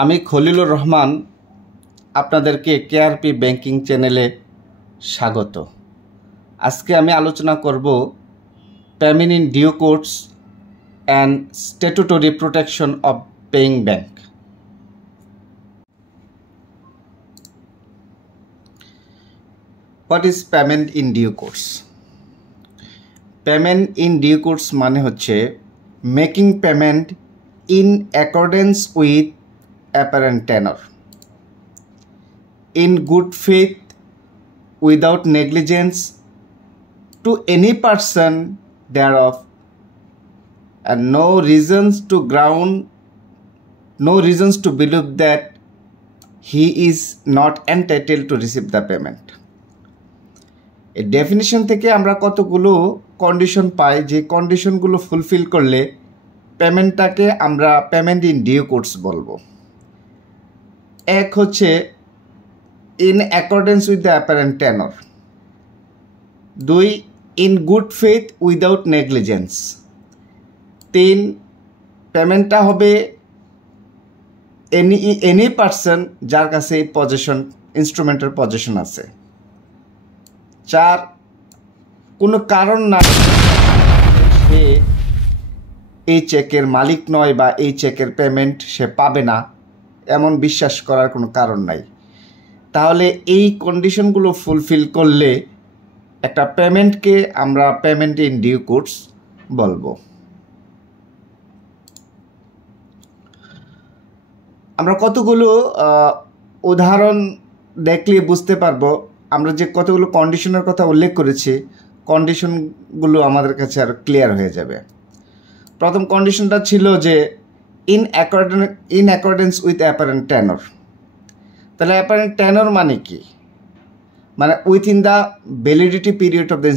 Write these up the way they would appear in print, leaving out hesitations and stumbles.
আমি খলিলুর রহমান আপনাদেরকে কেআরপি ব্যাংকিং চ্যানেলে স্বাগত। আজকে আমি আলোচনা করব payment in due course and statutory protection of paying bank. What is payment in due course? Payment in due course মানে হচ্ছে making payment in accordance with apparent tenor, in good faith, without negligence to any person thereof, and no reasons to believe that he is not entitled to receive the payment. এই definition থেকে আমরা কতগুলো condition পাই, যে কন্ডিশনগুলো fulfil করলে পেমেন্টটাকে আমরা payment in due course বলবো। এক হচ্ছে in accordance with the apparent tenor, দুই in good faith without negligence, তিন পেমেন্টটা হবে এনি পার্সন যার কাছে এই পজেশন ইনস্ট্রুমেন্টের পজেশন আছে, চার কোনো কারণ না সে এই চেকের মালিক নয় বা এই চেকের পেমেন্ট সে পাবে না এমন বিশ্বাস করার কোনো কারণ নাই। তাহলে এই কন্ডিশনগুলো ফুলফিল করলে একটা পেমেন্টকে আমরা পেমেন্ট ইন ডিউ কোর্স বলবো। আমরা কতগুলো উদাহরণ দেখলে বুঝতে পারবো। আমরা যে কতগুলো কন্ডিশনের কথা উল্লেখ করেছি, কন্ডিশনগুলো আমাদের কাছে আরও ক্লিয়ার হয়ে যাবে। প্রথম কন্ডিশনটা ছিল যে in accordance with apparent tenor। তাহলে apparent tenor মানে কি? মানে within the validity period of the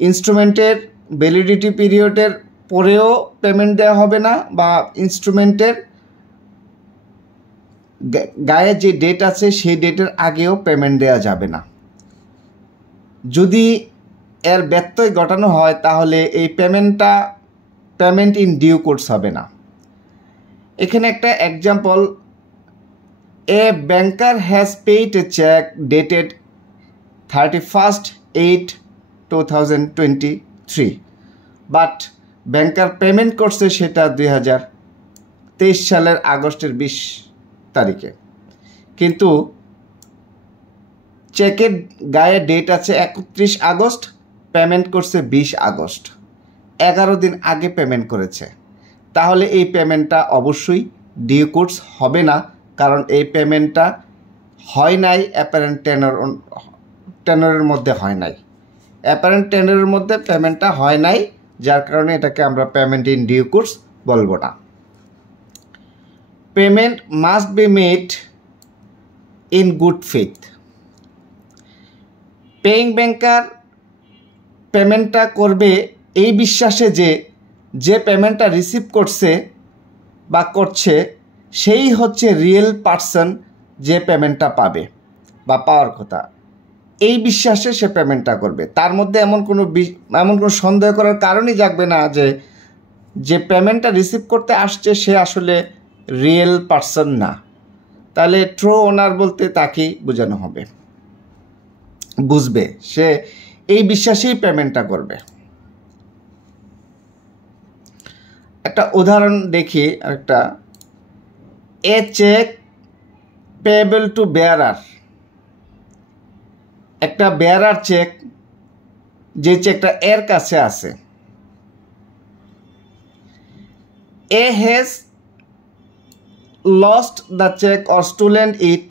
ইনস্ট্রুমেন্টের ভ্যালিডিটি পিরিয়ডের পরেও পেমেন্ট দেওয়া হবে না, বা ইনস্ট্রুমেন্টের গায়ে যে ডেট আছে সেই ডেটের আগেও পেমেন্ট দেওয়া যাবে না। যদি এর ব্যত্যয় ঘটানো হয় তাহলে এই পেমেন্ট ইন ডিউ কোর্স হবে না। এখানে একটা example, a banker has paid a cheque dated 31/8/2023, but banker payment করছে সেটা 2023 সালের আগস্টের 20 তারিখে, কিন্তু চেকের গায়ে ডেট আছে 31 আগস্ট, পেমেন্ট করছে 20 আগস্ট, 11 দিন আগে পেমেন্ট করেছে। তাহলে এই পেমেন্টটা অবশ্যই ডিউ কোর্স হবে না, কারণ এই পেমেন্টটা হয় নাই অ্যাপারেন্ট টেনরের মধ্যে হয় নাই, অ্যাপারেন্ট টেনরের মধ্যে পেমেন্টটা হয় নাই, যার কারণে এটাকে আমরা পেমেন্ট ইন ডিউ কোর্স বলবো না। Payment must be made in good faith. Paying banker পেমেন্টটা করবে এই বিশ্বাসে যে পেমেন্টটা রিসিভ করছে বা করছে সেই হচ্ছে রিয়েল পার্সন যে পেমেন্টটা পাবে বা পাওয়ার কথা, এই বিশ্বাসে সে পেমেন্টটা করবে। তার মধ্যে এমন কোনো সন্দেহ করার কারণই জাগবে না যে পেমেন্টটা রিসিভ করতে আসছে সে আসলে রিয়েল পার্সন না। তাহলে ট্রু ওনার বলতে তাকেই বোঝানো হবে, বুঝবে, সে এই বিশ্বাসেই পেমেন্টটা করবে। একটা উদাহরণ দেখি, একটা a cheque payable to bearer, একটা বেয়ারার চেক, যে চেকটা এর কাছে আছে, A has lost the cheque or stolen it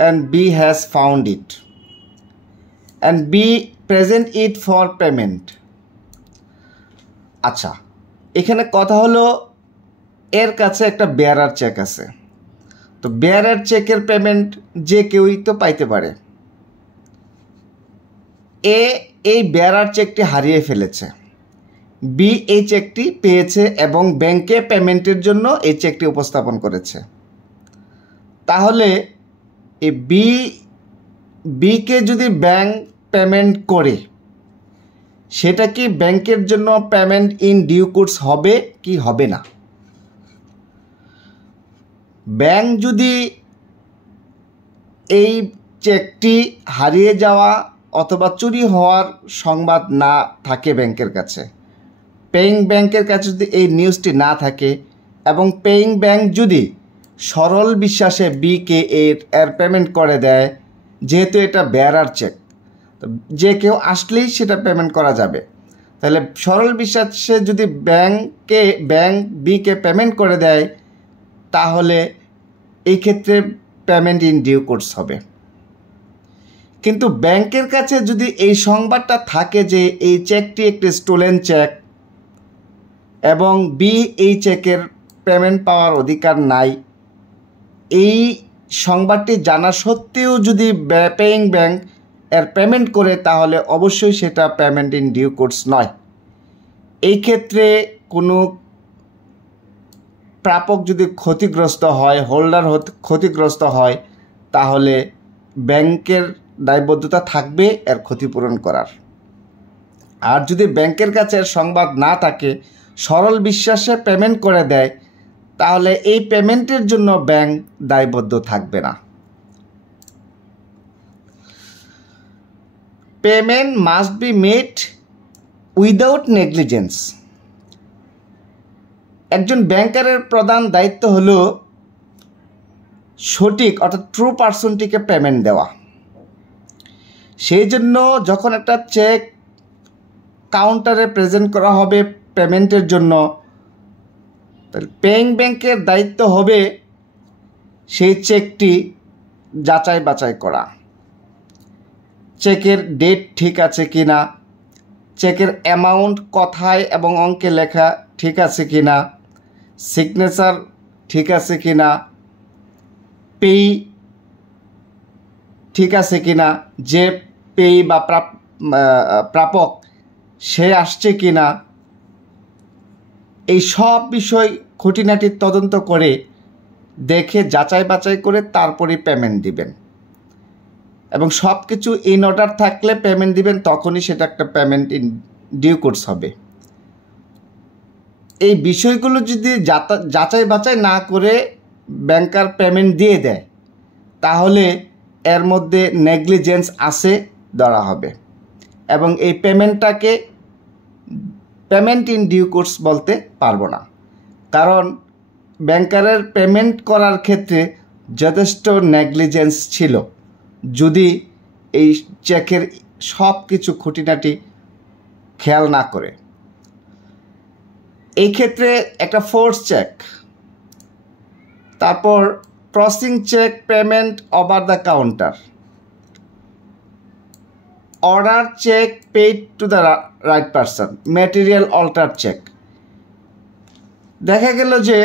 and B has found it and B present it for payment. আচ্ছা, এখানে কথা হলো এর কাছে একটা বেয়ারার চেক আছে, তো বেয়ারার চেকের পেমেন্ট যে কেউই তো পাইতে পারে। এই বেয়ারার চেকটি হারিয়ে ফেলেছে, বি এই চেকটি পেয়েছে এবং ব্যাংকে পেমেন্টের জন্য এই চেকটি উপস্থাপন করেছে। তাহলে এই বিকে যদি ব্যাংক পেমেন্ট করে সেটা কি ব্যাংকের জন্য পেমেন্ট ইন ডিউ কোর্স হবে কি হবে না? ব্যাংক যদি এই চেকটি হারিয়ে যাওয়া অথবা চুরি হওয়ার সংবাদ না থাকে ব্যাংকের কাছে, পেইং ব্যাংকের কাছে যদি এই নিউজটি না থাকে এবং পেইং ব্যাংক যদি সরল বিশ্বাসে বিকে এর পেমেন্ট করে দেয়, যেহেতু এটা বেয়ারার চেক, তো যে কেউ আসলেই সেটা পেমেন্ট করা যাবে, তাহলে সরল বিশ্বাসে যদি ব্যাংক বিকে পেমেন্ট করে দেয়, তাহলে এই ক্ষেত্রে পেমেন্ট ইন ডিউ কোর্স হবে। কিন্তু ব্যাংকের কাছে যদি এই সংবাদটা থাকে যে এই চেকটি একটি স্টোলেন চেক এবং বি এই চেকের পেমেন্ট পাওয়ার অধিকার নাই, এই সংবাদটি জানা সত্ত্বেও যদি পেইং ব্যাংক এর পেমেন্ট করে, তাহলে অবশ্যই সেটা পেমেন্ট ইন ডিউ কোর্স নয়। এই ক্ষেত্রে কোনো প্রাপক যদি ক্ষতিগ্রস্ত হয়, হোল্ডার ক্ষতিগ্রস্ত হয়, তাহলে ব্যাংকের দায়বদ্ধতা থাকবে এর ক্ষতিপূরণ করার। আর যদি ব্যাংকের কাছে সংবাদ না থাকে, সরল বিশ্বাসে পেমেন্ট করে দেয়, তাহলে এই পেমেন্টের জন্য ব্যাংক দায়বদ্ধ থাকবে না। Payment must be made without negligence. একজন ব্যাংকারের প্রধান দায়িত্ব হলো সঠিক অর্থাৎ ট্রু পার্সনটিকে পেমেন্ট দেওয়া। সেই জন্য যখন একটা চেক কাউন্টারে প্রেজেন্ট করা হবে পেমেন্টের জন্য, পেইং ব্যাংকের দায়িত্ব হবে সেই চেকটি যাচাই বাছাই করা, চেকের ডেট ঠিক আছে কিনা, চেকের অ্যামাউন্ট কথায় এবং অঙ্কে লেখা ঠিক আছে কিনা, সিগনেচার ঠিক আছে কিনা, পেই ঠিক আছে কিনা, যে পেই বা প্রাপক সে আসছে কিনা, এই সব বিষয় খুঁটিনাটি তদন্ত করে দেখে যাচাই বাছাই করে তারপরে পেমেন্ট দিবেন। এবং সব কিছু ইন অর্ডার থাকলে পেমেন্ট দিবেন, তখনই সেটা একটা পেমেন্ট ইন ডিউ কোর্স হবে। এই বিষয়গুলো যদি যাচাই বাছাই না করে ব্যাংকার পেমেন্ট দিয়ে দেয়, তাহলে এর মধ্যে নেগলিজেন্স আছে ধরা হবে এবং এই পেমেন্টটাকে পেমেন্ট ইন ডিউ কোর্স বলতে পারবো না, কারণ ব্যাংকারের পেমেন্ট করার ক্ষেত্রে যথেষ্ট নেগলিজেন্স ছিল যদি এই চেকের সব কিছু খুঁটিনাটি খেয়াল না করে। এই ক্ষেত্রে একটা ফোর্স চেক, তারপর crossing cheque, payment over the counter, order cheque paid to the right person, material alter cheque. দেখা গেল যে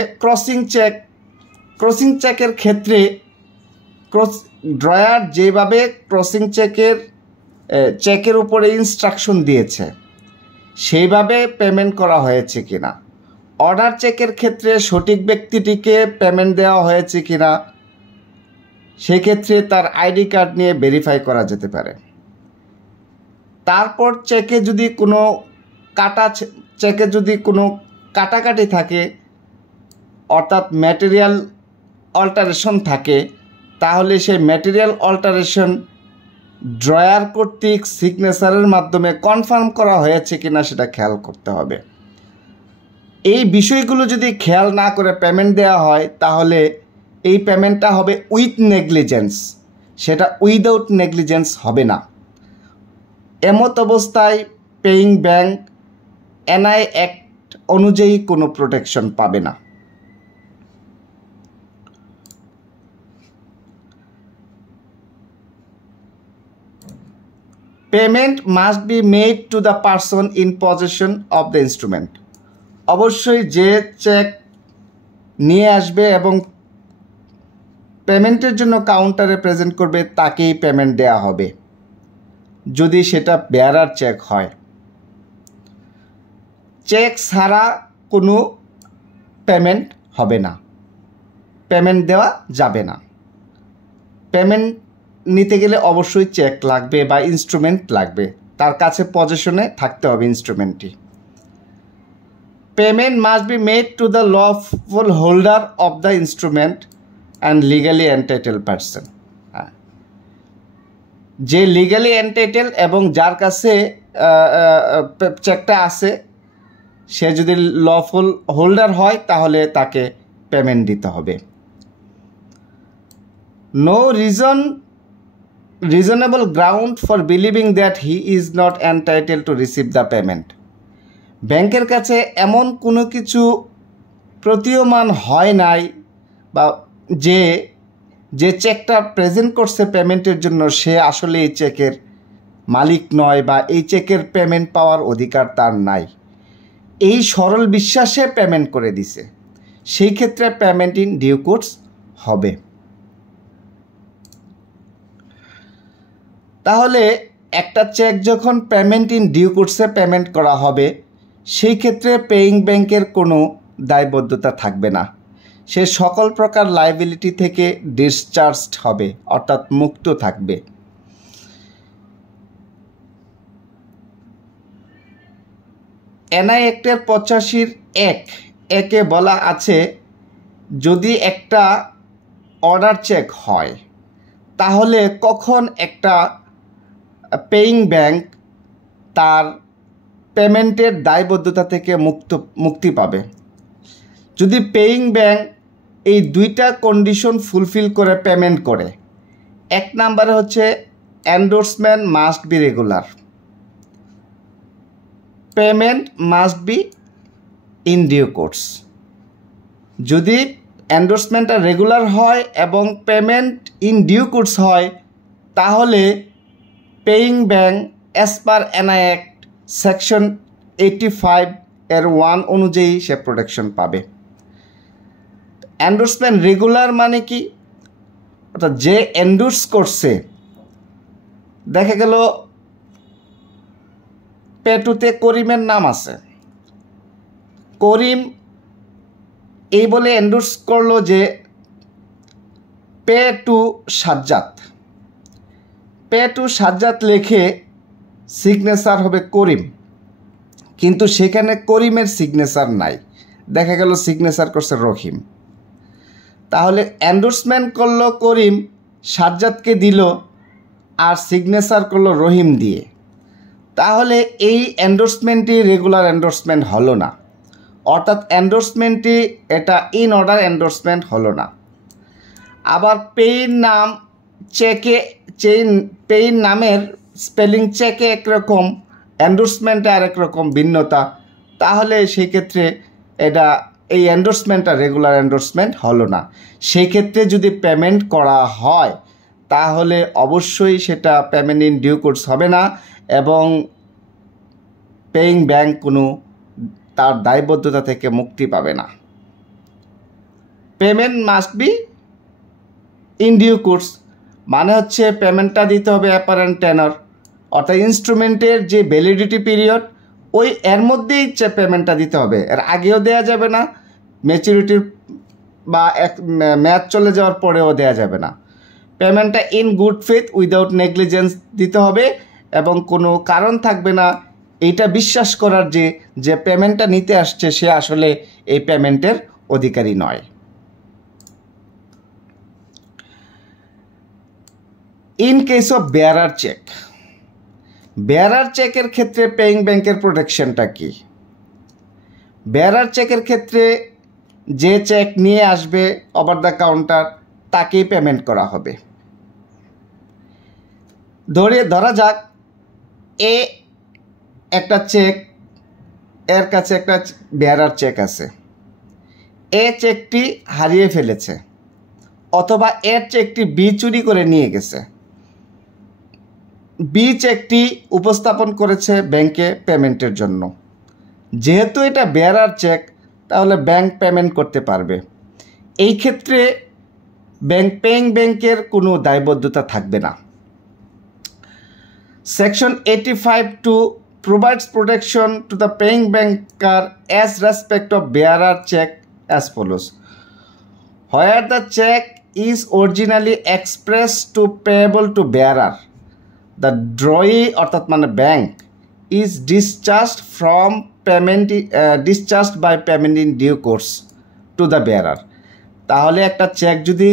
ক্রসিং চেকের ক্ষেত্রে ড্রয়ার যেভাবে ক্রসিং চেকের উপরে ইনস্ট্রাকশন দিয়েছে সেইভাবে পেমেন্ট করা হয়েছে কিনা, অর্ডার চেকের ক্ষেত্রে সঠিক ব্যক্তিটিকে পেমেন্ট দেওয়া হয়েছে কিনা, সেক্ষেত্রে তার আইডি কার্ড নিয়ে ভেরিফাই করা যেতে পারে। তারপর চেকে যদি কোনো কাটাকাটি থাকে অর্থাৎ ম্যাটেরিয়াল অল্টারেশন থাকে, তাহলে সেই ম্যাটেরিয়াল অল্টারেশন ড্রয়ার কর্তৃক সিগনেচারের মাধ্যমে কনফার্ম করা হয়েছে কিনা সেটা খেয়াল করতে হবে। এই বিষয়গুলো যদি খেয়াল না করে পেমেন্ট দেওয়া হয়, তাহলে এই পেমেন্টটা হবে উইথ নেগলিজেন্স, সেটা উইদাউট নেগলিজেন্স হবে না। এমত অবস্থায় পেইং ব্যাংক এনআই অ্যাক্ট অনুযায়ী কোনো প্রোটেকশন পাবে না। Payment must be made to the person in possession of the instrument. অবশ্যই যে চেক নিয়ে আসবে এবং পেমেন্টের জন্য কাউন্টারে প্রেজেন্ট করবে তাকেই পেমেন্ট দেওয়া হবে, যদি সেটা বেয়ারার চেক হয়। চেক ছাড়া কোনো পেমেন্ট হবে না, পেমেন্ট দেওয়া যাবে না। পেমেন্ট নিতে গেলে অবশ্যই চেক লাগবে বা ইনস্ট্রুমেন্ট লাগবে, তার কাছে পজেশনে থাকতে হবে ইনস্ট্রুমেন্টটি। Payment must be made to the lawful holder of the instrument and legally entitle person. যে লিগালি এন্টাইটেল এবং যার কাছে চেকটা আছে, সে যদি লফুল হোল্ডার হয় তাহলে তাকে পেমেন্ট দিতে হবে। No reasonable ground for believing that he is not entitle to receive the payment. ব্যাংকের কাছে এমন কোনো কিছু প্রতীয়মান হয় নাই বা যে চেকটা প্রেজেন্ট করছে পেমেন্টের জন্য সে আসলে এই চেকের মালিক নয় বা এই চেকের পেমেন্ট পাওয়ার অধিকার তার নাই, এই সরল বিশ্বাসে পেমেন্ট করে দিছে, সেই ক্ষেত্রে পেমেন্ট ইন ডিউ কোর্স হবে। তাহলে একটা চেক যখন পেমেন্ট ইন ডিউ কোর্সে পেমেন্ট করা হবে, সেই ক্ষেত্রে পেইং ব্যাংকের কোনো দায়বদ্ধতা থাকবে না, সে সকল প্রকার লায়াবিলিটি থেকে ডিসচার্জড হবে, অর্থাৎ মুক্ত থাকবে। এনআই অ্যাক্টের 85(1)(1)-এ বলা আছে, যদি একটা অর্ডার চেক হয় তাহলে কখন একটা পেইং ব্যাংক তার পেমেন্টের দায়বদ্ধতা থেকে মুক্তি পাবে। যদি পেইং ব্যাংক এই দুইটা কন্ডিশন ফুলফিল করে পেমেন্ট করে। এক নাম্বারে হচ্ছে endorsement must be regular, payment must be in due course. যদি এন্ডোর্সমেন্টটা রেগুলার হয় এবং পেমেন্ট ইন ডিউ কোর্স হয়, তাহলে paying bank as per NI act section 85(1) অনুযায়ী সে প্রোটেকশন পাবে। এন্ডোর্সমেন্ট রেগুলার মানে কি? অর্থাৎ যে এন্ডোর্স করছে, দেখা গেল পেটুতে করিমের নাম আছে, করিম এই বলে এন্ডোর্স করলো যে pay to Sajjad, pay to Sajjad লিখে সিগনেচার হবে করিম, কিন্তু সেখানে করিমের সিগনেচার নাই, দেখা গেল সিগনেচার করছে রহিম। তাহলে এন্ডোর্সমেন্ট করলো করিম, সাজ্জাদকে দিল, আর সিগনেচার করলো রহিম দিয়ে, তাহলে এই এন্ডোর্সমেন্টটি রেগুলার এন্ডোর্সমেন্ট হলো না, অর্থাৎ এন্ডোর্সমেন্টটি এটা ইন অর্ডার এন্ডোর্সমেন্ট হলো না। আবার পেইন নাম চেকে, পেইন নামের স্পেলিং চেকে একরকম, এন্ডোর্সমেন্টে আরেক রকম ভিন্নতা, তাহলে সেই ক্ষেত্রে এটা এই এন্ডোর্সমেন্টটা রেগুলার এন্ডোর্সমেন্ট হলো না। সেই ক্ষেত্রে যদি পেমেন্ট করা হয় তাহলে অবশ্যই সেটা পেমেন্ট ইন ডিউ কোর্স হবে না এবং পেইং ব্যাংক কোনো তার দায়বদ্ধতা থেকে মুক্তি পাবে না। Payment must be in due course মানে হচ্ছে পেমেন্টটা দিতে হবে অ্যাপারেন্ট টেনর, অর্থাৎ ইনস্ট্রুমেন্টের যে ভ্যালিডিটি পিরিয়ড ওই এর মধ্যেই পেমেন্টটা দিতে হবে, এর আগেও দেয়া যাবে না, ম্যাচুরিটির বা ম্যাচ চলে যাওয়ার পরেও দেয়া যাবে না। পেমেন্টটা in good faith without negligence দিতে হবে এবং কোনো কারণ থাকবে না এইটা বিশ্বাস করার যে পেমেন্টটা নিতে আসছে সে আসলে এই পেমেন্টের অধিকারী নয়। In case of bearer cheque, bearer চেকের ক্ষেত্রে পেইং ব্যাংকের প্রোটেকশনটা কি? বেয়ারার চেকের ক্ষেত্রে যে চেক নিয়ে আসবে ওভার দ্য কাউন্টার তাকেই পেমেন্ট করা হবে। ধরা যাক এ একটা চেক, এর কাছে একটা বেয়ারার চেক আছে, এ চেকটি হারিয়ে ফেলেছে অথবা এর চেকটি বি চুরি করে নিয়ে গেছে, বি চেকটি উপস্থাপন করেছে ব্যাংকে পেমেন্টের জন্য। যেহেতু এটা বেয়ারার চেক তাহলে ব্যাংক পেমেন্ট করতে পারবে। এই ক্ষেত্রে পেইং ব্যাংকের কোনো দায়বদ্ধতা থাকবে না। Section 85(2) provides protection to the paying banker as respect of bearer check as follows: where the check is originally expressed to payable to bearer, the drawee অর্থাৎ মানে bank is discharged by payment in due course to the bearer. তাহলে একটা check যদি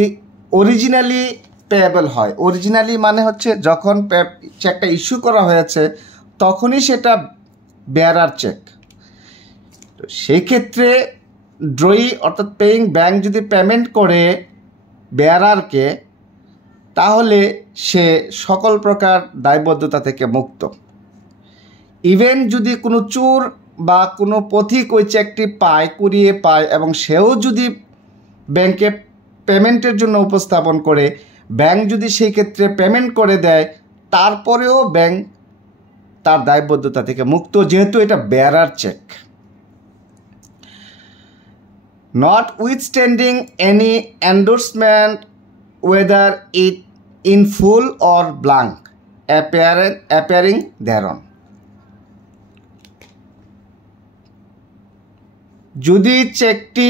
originally payable হয়, originally মানে হচ্ছে যখন চেকটা ইস্যু করা হয়েছে তখনই সেটা বেয়ারার চেক। তো সেই ক্ষেত্রে ড্রয়ি অর্থাৎ পেইং ব্যাংক যদি পেমেন্ট করে বেয়ারারকে, তাহলে সে সকল প্রকার দায়বদ্ধতা থেকে মুক্ত। ইভেন যদি কোনো চোর বা কোনো পথিক ওই চেকটি পায়, কুড়িয়ে পায়, এবং সেও যদি ব্যাংকে পেমেন্টের জন্য উপস্থাপন করে, ব্যাংক যদি সেই ক্ষেত্রে পেমেন্ট করে দেয়, তারপরেও ব্যাংক তার দায়বদ্ধতা থেকে মুক্ত, যেহেতু এটা বেয়ারার check. Notwithstanding any endorsement, whether it in full or blank, appearing thereon. যদি চেকটি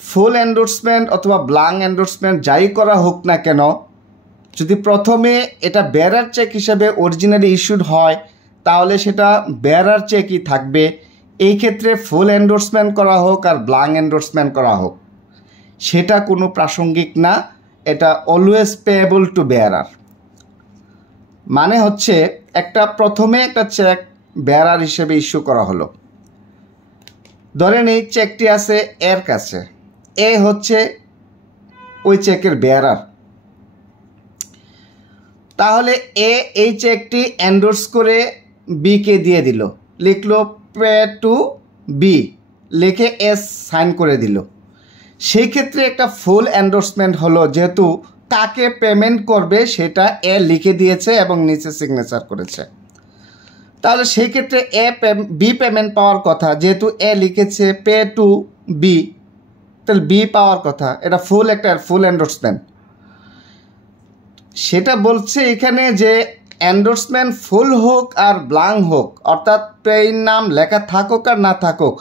ফুল এন্ডোর্সমেন্ট অথবা ব্লাঙ্ক এন্ডোর্সমেন্ট যাই করা হোক না কেন, যদি প্রথমে এটা বেয়ারার চেক হিসেবে অরিজিনালি ইস্যুড হয়, তাহলে সেটা বেয়ারার চেকই থাকবে। এই ক্ষেত্রে ফুল এন্ডোর্সমেন্ট করা হোক আর ব্লাঙ্ক এন্ডোর্সমেন্ট করা হোক, সেটা কোনো প্রাসঙ্গিক না। এটা অলওয়েজ পেয়েবল টু বেয়ারার। মানে হচ্ছে প্রথমে একটা চেক বেয়ারার হিসেবে ইস্যু করা হলো। ধরেন এই চেকটি আছে এর কাছে, এ হচ্ছে ওই চেকের বেয়ারার। তাহলে এই চেকটি এন্ডোর্স করে বিকে দিয়ে দিল, লিখলো পে টু বি, লিখে এস সাইন করে দিল। সেই ক্ষেত্রে একটা ফুল এন্ডোর্সমেন্ট হলো, যেহেতু কাকে পেমেন্ট করবে সেটা এ লিখে দিয়েছে এবং নিচে সিগনেচার করেছে। তাহলে সেই ক্ষেত্রে বি পেমেন্ট পাওয়ার কথা, যেহেতু এ লিখেছে পে টু বি, তাহলে বি পাওয়ার কথা। এটা ফুল এন্ডোর্সমেন্ট। সেটা বলছে এখানে যে এন্ডোর্সমেন্ট ফুল হোক আর ব্লাঙ্ক হোক, অর্থাৎ পেইন নাম লেখা থাকুক আর না থাকুক,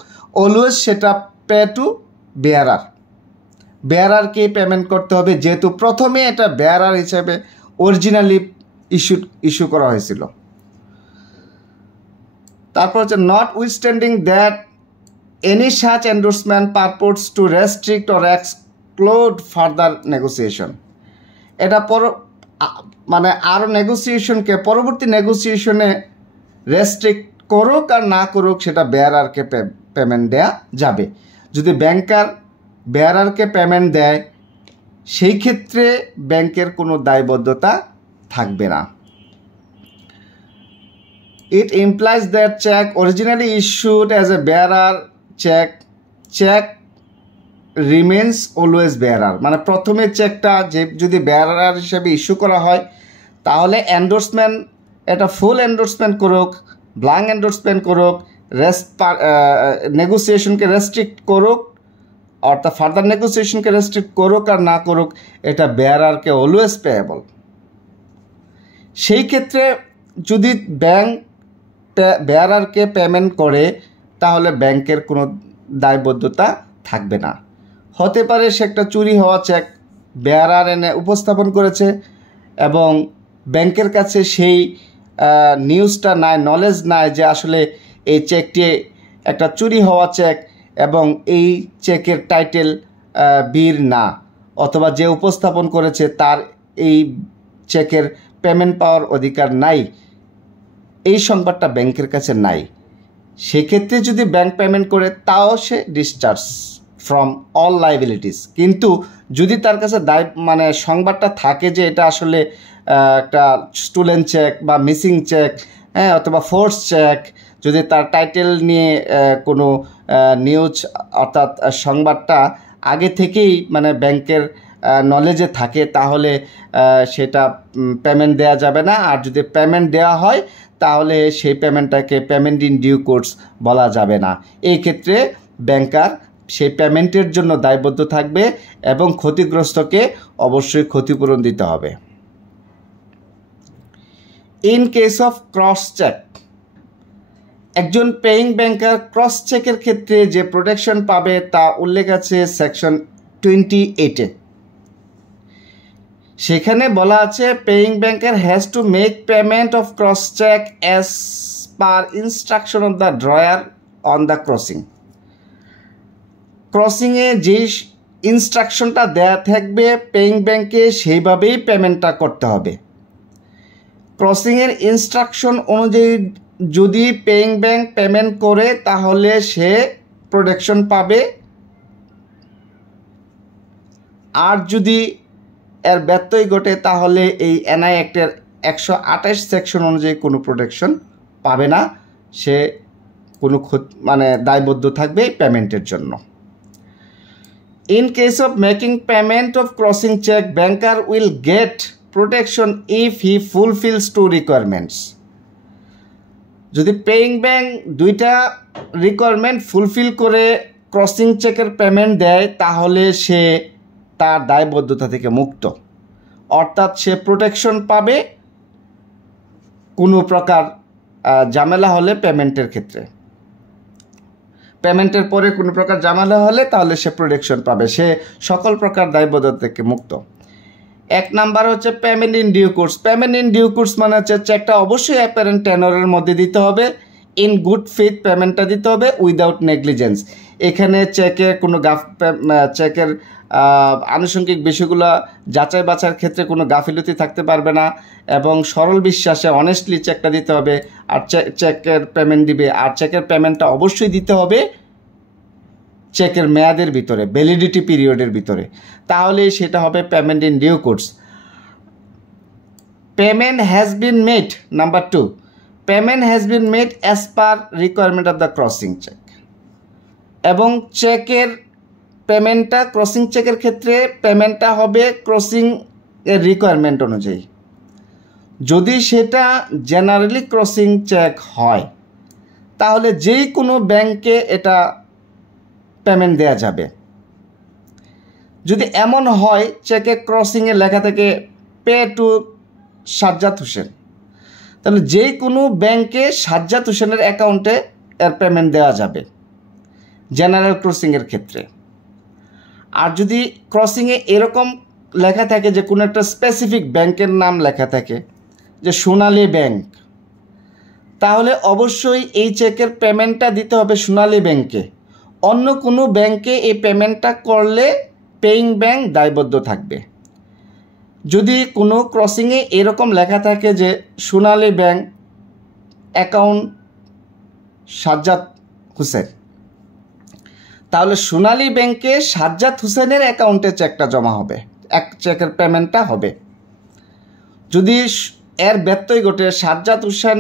অলওয়েজ সেটা পে টু বেয়ারার। বেয়ারারকে পেমেন্ট করতে হবে, যেহেতু প্রথমে এটা বেয়ারার হিসেবে অরিজিনালি ইস্যু করা হয়েছিল। তারপর হচ্ছে notwithstanding that any such endorsement purports to restrict or exclude further negotiation. এটা মানে আরও নেগোসিয়েশনকে, পরবর্তী নেগোসিয়েশনে রেস্ট্রিক্ট করুক আর না করুক, সেটা বেয়ারারকে পেমেন্ট দেয়া যাবে। যদি ব্যাংকার বেয়ারারকে পেমেন্ট দেয়, সেই ক্ষেত্রে ব্যাংকের কোনো দায়বদ্ধতা থাকবে না। It implies that check originally issued as a bearer check remains always bearer। মানে প্রথমে চেকটা যদি বেয়ারার হিসেবে ইস্যু করা হয়, তাহলে এন্ডোর্সমেন্ট এটা ফুল এন্ডোর্সমেন্ট করুক, ব্লাঙ্ক এন্ডোর্সমেন্ট করুক, নেগোসিয়েশনকে রেস্ট্রিক্ট করুক, অর্থাৎ ফার্দার নেগোসিয়েশনকে রেস্ট্রিক্ট করুক আর না করুক, এটা বেয়ারারকে অলওয়েজ পেয়েবল। সেই ক্ষেত্রে যদি ব্যাংক বেয়ারারকে পেমেন্ট করে, তাহলে ব্যাংকের কোনো দায়বদ্ধতা থাকবে না। হতে পারে সে একটা চুরি হওয়া চেক বেয়ারার এনে উপস্থাপন করেছে এবং ব্যাংকের কাছে সেই নিউজটা নাই, নলেজ নাই যে আসলে এই চেকটি একটা চুরি হওয়া চেক এবং এই চেকের টাইটেল বীর না, অথবা যে উপস্থাপন করেছে তার এই চেকের পেমেন্ট পাওয়ার অধিকার নাই, এই সংবাদটা ব্যাংকের কাছে নাই। সেক্ষেত্রে যদি ব্যাংক পেমেন্ট করে, তাও সে ডিসচার্জ ফ্রম অল লাইবিলিটিস। কিন্তু যদি তার কাছে মানে সংবাদটা থাকে যে এটা আসলে একটা স্টুলেন চেক বা মিসিং চেক, হ্যাঁ, অথবা ফোর্স চেক, যদি তার টাইটেল নিয়ে কোনো নিউজ অর্থাৎ সংবাদটা আগে থেকেই মানে ব্যাংকের নলেজে থাকে, তাহলে সেটা পেমেন্ট দেওয়া যাবে না। আর যদি পেমেন্ট দেওয়া হয়, তাহলে সেই পেমেন্টটাকে পেমেন্ট ইন ডিউ কোর্স বলা যাবে না। এই ক্ষেত্রে ব্যাংকার সেই পেমেন্টের জন্য দায়বদ্ধ থাকবে এবং ক্ষতিগ্রস্তকে অবশ্যই ক্ষতিপূরণ দিতে হবে। In case of cross cheque, একজন পেইং ব্যাংকার ক্রস চেকের ক্ষেত্রে যে প্রোটেকশন পাবে তা উল্লেখ আছে সেকশন 28-এ। সেখানে বলা আছে paying banker has to make payment of cross cheque as per instruction of the drawer on the crossing. ক্রসিংয়ে যেই ইনস্ট্রাকশনটা দেয়া থাকবে পেইং ব্যাংকে, সেইভাবেই পেমেন্টটা করতে হবে। ক্রসিংয়ের ইনস্ট্রাকশন অনুযায়ী যদি পেইং ব্যাংক পেমেন্ট করে তাহলে সে প্রোটেকশন পাবে, আর যদি এর ব্যত্যয় ঘটে তাহলে এই এনআই অ্যাক্টের 128 সেকশন অনুযায়ী কোনো প্রোটেকশন পাবে না, সে কোনো দায়বদ্ধ থাকবে পেমেন্টের জন্য। In case of making payment of crossing check, banker will get protection if he fulfills two requirements. যদি পেইং ব্যাংক দুইটা রিকোয়ারমেন্ট ফুলফিল করে ক্রসিং চেকের পেমেন্ট দেয় তাহলে সে তার দায়বদ্ধতা থেকে মুক্ত, অর্থাৎ সে প্রোটেকশন পাবে কোনো প্রকার ঝামেলা হলে পেমেন্টের ক্ষেত্রে, পেমেন্টের পরে কোনো প্রকার ঝামেলা হলে তাহলে সে প্রোটেকশন পাবে, সে সকল প্রকার দায়বদ্ধতা থেকে মুক্ত। এক নাম্বার হচ্ছে payment in due course. Payment in due course মানে হচ্ছে চেকটা অবশ্যই অ্যাপারেন্ট টেনরের মধ্যে দিতে হবে, ইন গুড ফেথ পেমেন্টটা দিতে হবে, উইদাউট নেগলিজেন্স। এখানে চেকের কোনো চেকের আনুষঙ্গিক বিষয়গুলো যাচাই বাছার ক্ষেত্রে কোনো গাফিলতি থাকতে পারবে না, এবং সরল বিশ্বাসে অনেস্টলি চেকটা দিতে হবে, আর চেকের পেমেন্ট দিবে, আর চেকের পেমেন্টটা অবশ্যই দিতে হবে চেকের মেয়াদের ভিতরে, ভ্যালিডিটি পিরিয়ডের ভিতরে, তাহলেই সেটা হবে payment in due course. Payment has been made, number 2, payment has been made as per requirement of the crossing cheque, এবং চেকের পেমেন্টটা ক্রসিং চেকের ক্ষেত্রে পেমেন্টটা হবে ক্রসিং এর রিকোয়ারমেন্ট অনুযায়ী। যদি সেটা জেনারেলি ক্রসিং চেক হয় তাহলে যেই কোনো ব্যাংকে এটা পেমেন্ট দেয়া যাবে। যদি এমন হয় চেকে ক্রসিংয়ে লেখা থেকে পে টু সাজ্জাদ হোসেন, তাহলে যেই কোনো ব্যাংকে সাজ্জাদ হোসেনের অ্যাকাউন্টে এর পেমেন্ট দেওয়া যাবে জেনারেল ক্রসিংয়ের ক্ষেত্রে। আর যদি ক্রসিংয়ে এরকম লেখা থাকে যে কোনো একটা স্পেসিফিক ব্যাংকের নাম লেখা থাকে, যে সোনালী ব্যাংক, তাহলে অবশ্যই এই চেকের পেমেন্টটা দিতে হবে সোনালী ব্যাংকে। অন্য কোনো ব্যাংকে এই পেমেন্টটা করলে পেইং ব্যাংক দায়বদ্ধ থাকবে। যদি কোনো ক্রসিংয়ে এরকম লেখা থাকে যে সোনালী ব্যাংক অ্যাকাউন্ট সাজ্জাদ হোসেন, তাহলে সোনালী ব্যাংকে সাজ্জাদ হোসেনের অ্যাকাউন্টে চেকটা জমা হবে, চেকের পেমেন্টটা হবে। যদি এর ব্যত্যয় ঘটে সাজ্জাদ হোসেন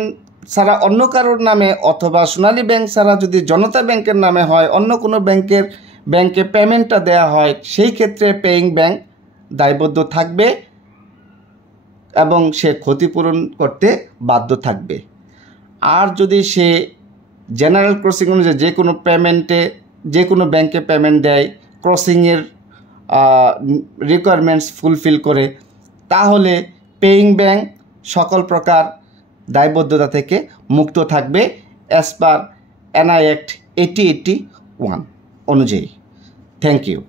ছাড়া অন্য কারোর নামে, অথবা সোনালী ব্যাংক ছাড়া যদি জনতা ব্যাংকের নামে হয়, অন্য কোনো ব্যাংকে পেমেন্টটা দেয়া হয়, সেই ক্ষেত্রে পেইং ব্যাংক দায়বদ্ধ থাকবে এবং সে ক্ষতিপূরণ করতে বাধ্য থাকবে। আর যদি সে জেনারেল ক্রসিং অনুযায়ী যে কোনো ব্যাংকে পেমেন্ট দেয়, ক্রসিংয়ের রিকোয়ারমেন্টস ফুলফিল করে, তাহলে পেইং ব্যাংক সকল প্রকার দায়বদ্ধতা থেকে মুক্ত থাকবে অ্যাজ পার এনআই অ্যাক্ট 8081 অনুযায়ী। Thank you.